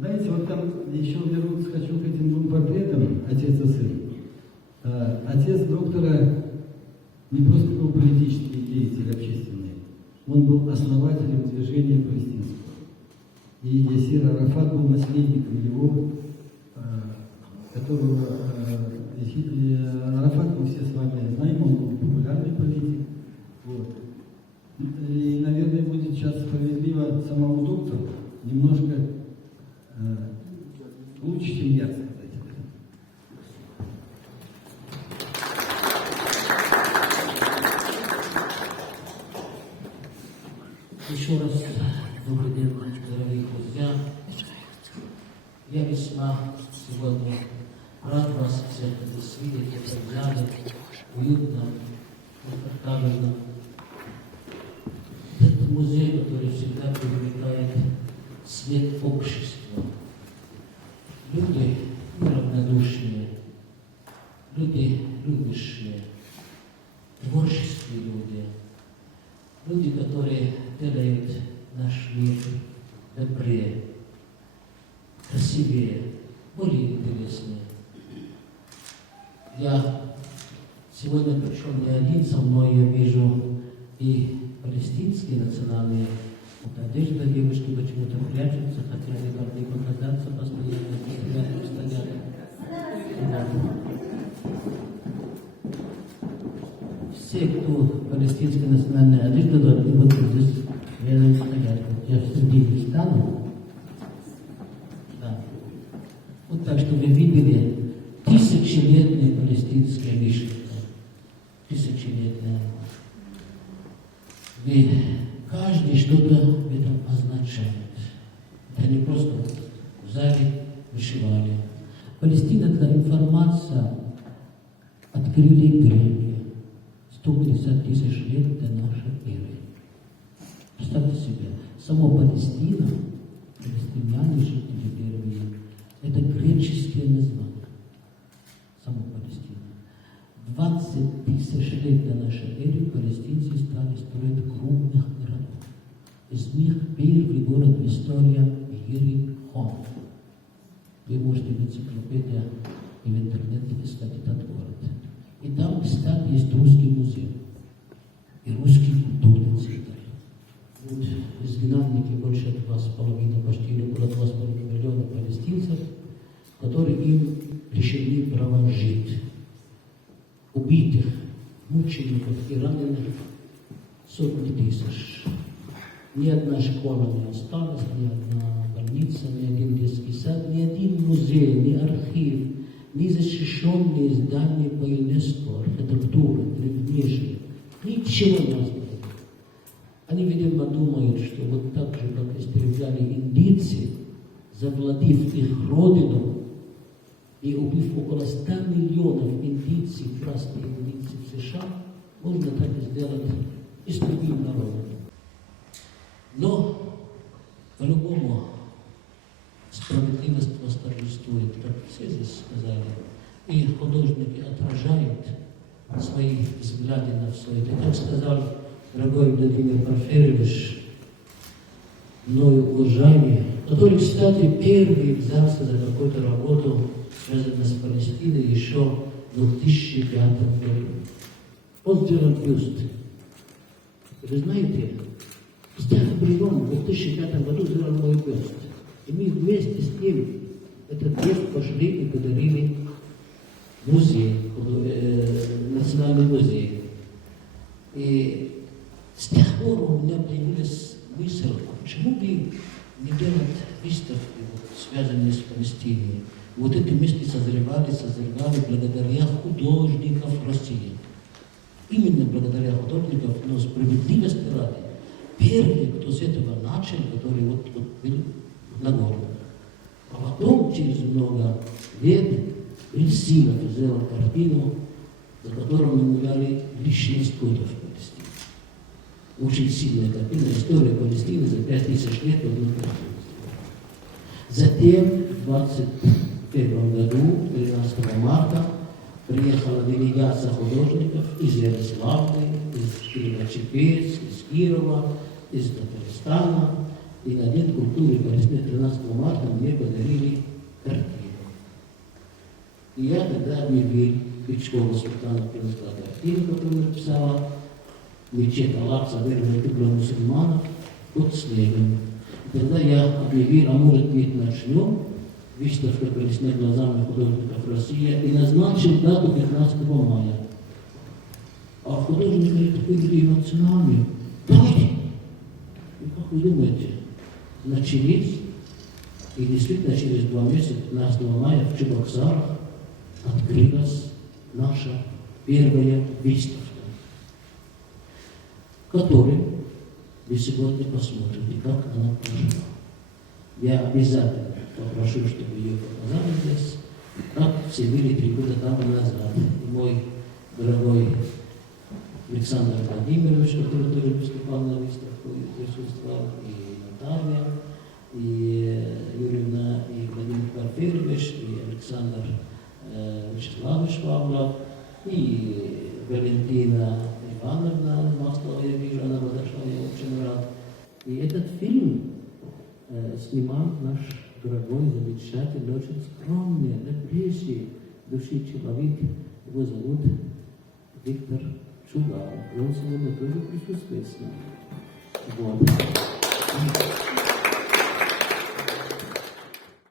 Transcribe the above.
знаете, вот там еще вернуться хочу к этим двум портретам, отец и сын. Отец доктора не просто был политический деятель общественный, он был основателем движения палестинского. И Ясир Арафат был наследником его, которого Арафат мы все с вами знаем, он был популярный политик. Вот. И, наверное, будет сейчас справедливо самому доктору немножко лучше, чем я сказать. Еще раз добрый день, дорогие друзья. Я весьма сегодня рад вас всех здесь видеть, взглядывать, уютно, комфортабельно. Это музей, который всегда привлекает свет общества. Люди неравнодушные, люди любящие, творческие люди. Люди, которые делают наш мир добрее, красивее, более интереснее. Я сегодня пришел не один, со мной я вижу и палестинские национальные одежды, девушки почему-то прячутся, хотя они должны показаться постоянно, стоят. Все, кто палестинская национальная одежда, должны вот здесь рядом стоять. Вот я среди них стану. Да. Вот так, чтобы вы видели тысячелетняя палестинская вышивка. Тысячелетняя. Ведь каждый что-то в этом означает. Это не просто взяли, вышивали. Палестина — это информация, открыли греки. 150 тысяч лет до нашей эры. Представьте себе, сама Палестина, палестиняне, жители первые, это греческие названия. Сама Палестина. 20 тысяч лет до нашей эры палестинцы стали строить крупных городов. Из них первый город в истории Иерихон. Вы можете в энциклопедии и в интернете искать этот город. И там, кстати, есть русский музей и русский культурный центр. Вот изгнанники больше 2,5, почти около 2,5 миллиона палестинцев, которые им лишены права жить. Убитых, мучеников и раненых сотни тысяч. Ни одна школа не осталась, ни одна больница, ни один детский сад, ни один музей, ни архив, ни защищенные здания по ЮНЕСКО, архитектура, древнейшие. Ничего не осталось. Они, видимо, думают, что вот так же, как истребляли индийцы, завладев их родину и убив около 100 миллионов индийцев, красных индийцев в США, можно так и сделать и с другим народом. Но, по-любому, справедливость восторжествует, как все здесь сказали, и художники отражают свои взгляды на все это. Как сказал дорогой Владимир Порфирьевич, мною уважаемый, который, кстати, первый взялся за какую-то работу, связанную с Палестиной, еще в 2005 году. Он сделал бюст. Вы знаете, с тех времен, в 2005 году сделал мой бюст. И мы вместе с ним этот бюст пошли и подарили музей, национальный музей. И с тех пор у меня появилась мысль, почему бы не делать выставки, связанные с Палестиной. Вот эти мысли созревали благодаря художникам России. Именно благодаря художникам, но справедливости ради. Первый, кто с этого начал, который вот был Нагорный. А потом, через много лет, Ильсинов сделал картину, за которую мы гуляли лишние годы в Палестине. Очень сильная картина, история Палестины за 5000 лет в одной картине. Затем, в 2021 году, 13 марта, приехала делегация художников из Ярославны, из Кирово-Чепецка, из Кирова, из Татарстана. И на День культуры Палестины 13 марта мне подарили тогда объявили, Кричкова Султана принесла картину, которую написала мечеть Аллах, содержит для мусульманов под снегом. И тогда я объявил, а может быть начнем, выставка «Колесные глазами художников России», и назначил дату 15 мая. А художник говорит, такой люди эмоциональный. Давайте! И как вы думаете, начались, и действительно через 2 месяца, 15 мая, в Чебоксарах открылась наша первая выставка, которую вы сегодня посмотрите, как она прошла. Я обязательно попрошу, чтобы ее показали здесь, как все были 3 года тому назад. И мой дорогой Александр Владимирович, который тоже выступал на выставку и присутствовал, и Наталья, и Юрьевна, и Владимир Порфирьевич, и Александр Вячеславович Павлов, и Валентина Ивановна Маслова, я вижу, она подошла, я очень рад. И этот фильм снимал наш дорогой, замечательный, очень скромный, добрейший души человек. Его зовут Виктор Шугал. И он сегодня тоже присутствует с нами. Вот.